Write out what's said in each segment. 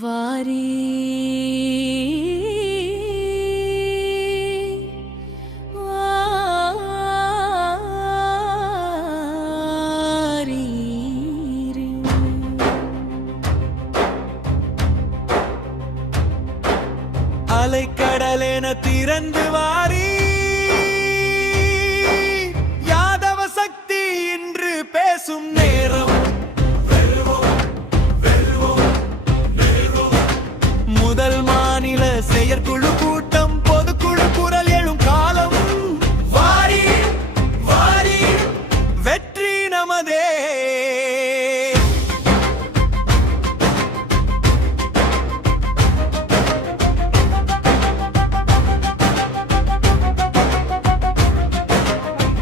வாரி அலைக்கடலென திறந்து வாரி யாதவ சக்தி இன்று பேசும் நேரம். முதல் மாநில செயற்குழு கூட்டம் பொதுக்குழு குரல் எழும் காலம். வாரி வாரி வெற்றி நமதே.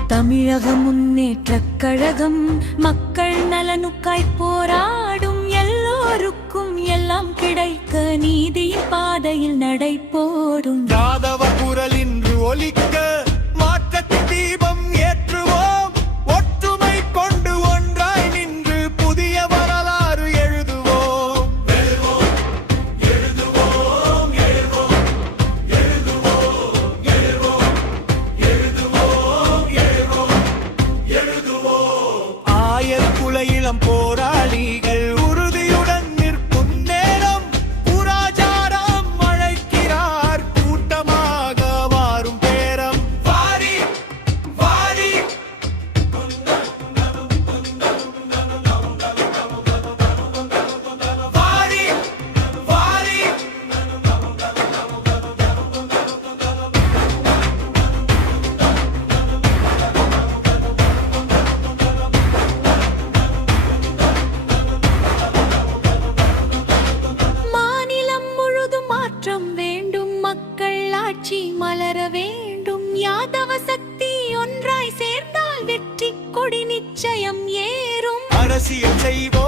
தமிழக முன்னேற்றக் கழகம் மக்கள் நலனுக்காய் போராடும். எல்லோருக்கும் எல்லாம் கிடைக்க நீதியின் பாதையில் நடை போடும். யாதவ குரல் இன்று ஒலிக்க மாற்றத்தின் தீபம் ஏற்றுவோம். ஒற்றுமை கொண்டு ஒன்றாய் நின்று புதிய வரலாறு எழுதுவோம். எழுதுவோம் எழுதுவோம் எழுதுவோம் எழுதுவோம் எழுதுவோம் எழுதுவோம் எழுதுவோம். ஆயர் குல இளம் போராளிகள் உறுதியுடன் நிற்கும் நேரம். புராச்சாரம் அழைக்கிறார் கூட்டமாக வாரும் பேரம். வாரி வாரி வாரி வாரி மாநிலம் முழுதும் மாற்றம் வேண்டும். மக்கள் ஆட்சி மலர வேண்டும். யாதவ சக்தி ஒன்றாய் சேர்ந்தால் வெற்றி கொடி நிச்சயம் ஏறும். அரசியல் செய்வோம்.